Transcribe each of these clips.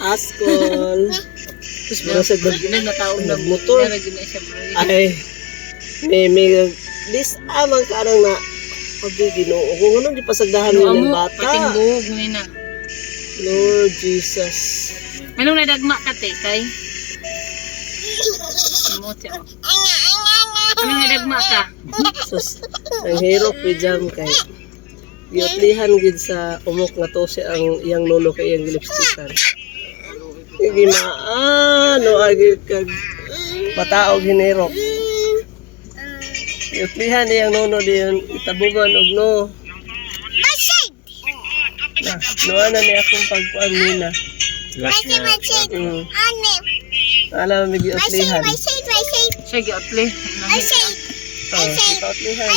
Askol. Tapos marasag nagmotor. Ay, may this amang karang na pagbiginoo. Kung anong di pasagdahan ng bata. Patingog na. Lord Jesus. Anong nadagma ka, Tekay? Anong nadagma ka? Sus, ang hirap with jam kay giutlihan gid sa umok nga to siya ang iyang lolo kay iyang lipstickan. Igi maano agi kag pataog hinirok. Giutlihan iyang lolo diyon itabugan og no. Na, nuana ni akong pagkuan nina. Last niya. Alam mi giutlihan. Siya giotli. Giutlihan na.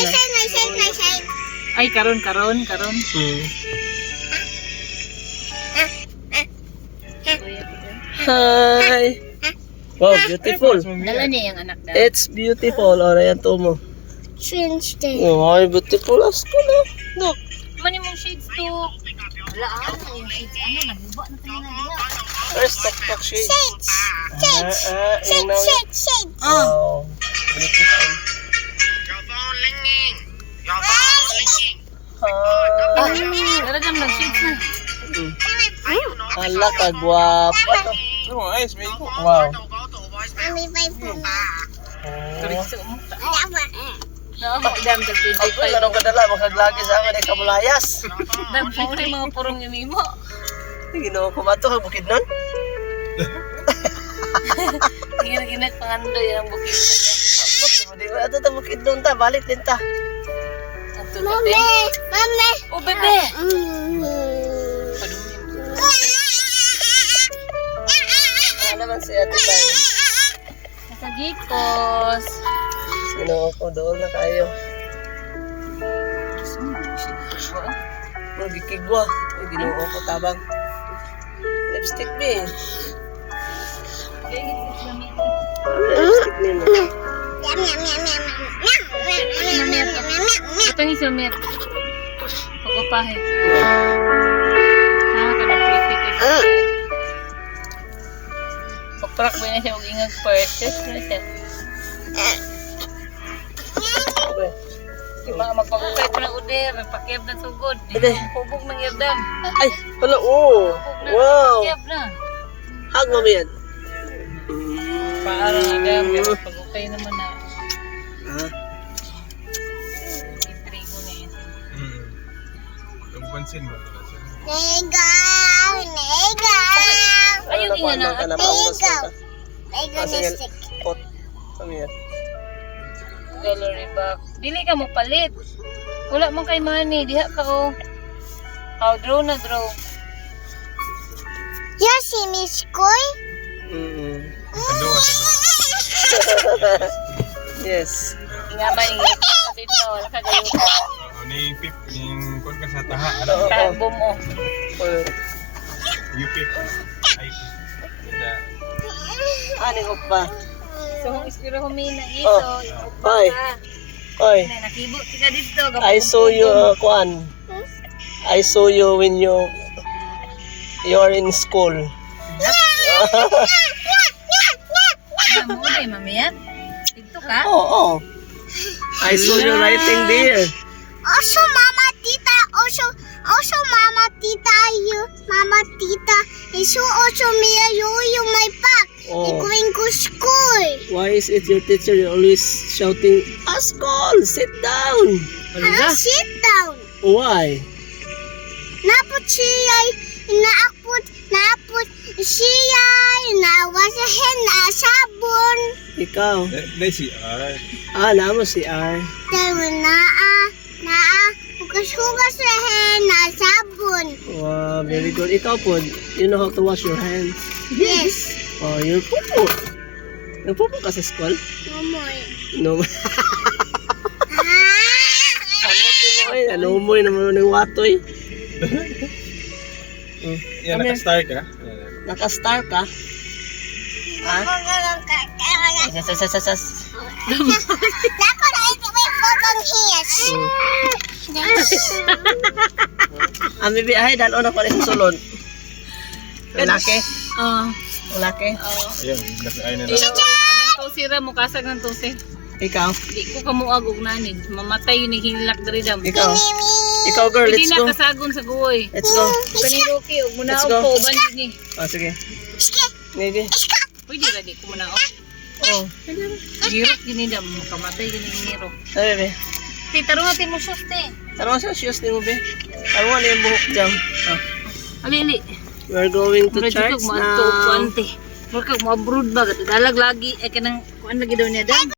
Ay, karon. Hi. Wow, beautiful. Dala niya yung anak daw. It's beautiful. O, yan to mo. Oh, beautiful. Asko na. Look. Mani mong shades to. Wala yung shades. Ano, naguba na tayo na diya. Where's tok shades? Wow. Beautiful. Dala dyan lang shades na. Hala ka, gwapa. Wow. Turik sa umuta. Naamo, dam dam Ako, larong kadala. Makaglagi sa akin ay kamulayas. dam puri mga purong yung imo. Ginawa ko ba ito? Bukid nun? Ginag pangandoy ang bukid na niya. Ambot, di ba ito ta bukid nun ta? Balik din ta. Ato na te. Oh, bebe. Ano naman si Ate Tay? Nasa Gikos. Ginawa ko doon na kayo. Magkikigwa. Ginawa ko tabang. Lipstick me. Lipstick me mo. Ito yung sumit. Pagpapahe. Pretty kasi. Pagprak ba na siya mag-ingag first? Diba magpagukay pa ng uder, magpakiyab na sugod. Hubog ng irdam. Ay, wala, oh. Wow. Pakiyab na. Hag mo yan. Paarang irdam, magpagukay naman na. Ha? Intrigo na yun. Yung pansin mo. Ayun nga na. Pot. Kami yan. Gallery back. Dili ka mo palit. Wala man kay money. Diha ka o. Oh, draw na draw. Kadua. Yes. Ingabay dito. Wala ka gayo. Ni pip, yung kon ka sa taha. Tabo mo. You pip. Ay. Ano ko pa? So, kung ispiro humina ito. Hoy. Hoy. Nakibo ka dito. I saw you, Kuan. I saw you when you are in school. Ano mo eh, mamaya? Dito ka? Oh. I saw you writing there. Oh. Why is it your teacher always shouting, Askol, sit down? Why? Ikaw. Dahil si Naamo si R. Wow, very good. Ikaw po, you know how to wash your hands? Oh, you're pupo. Nagpupo ka sa school? No. Anumoy naman ng watoy. yan, naka-star ka? Naka-star ka? Ha? Sas. Ami biyahe, dalo na pa rin sa sulod. Lalaki. Laki. Ayun, ay na Iyo, kanang tosira mo kasag ng tose. Ikaw. Di ko kamuag og nanid. Mamatay yun hinilak diri dam. Ikaw. Ikaw girl, Pwede let's na go. kasagon sa guoy. Let's go. Kaning Rocky og muna Let's og go. po bandid ni. Oh, sige. Sige. Pwede ra di ko muna og. Oh. Hirok gini dam makamatay gini niro. Sabi, be. Ti taro natin mo shoes te. Taro sa shoes ni mo, be. Taro na yung buhok jam. Oh. Ali. We're going to Mura church jud mo adto now. ante. Mura kag mo abroad ba dalag lagi ay kanang kuan lagi daw niya dam.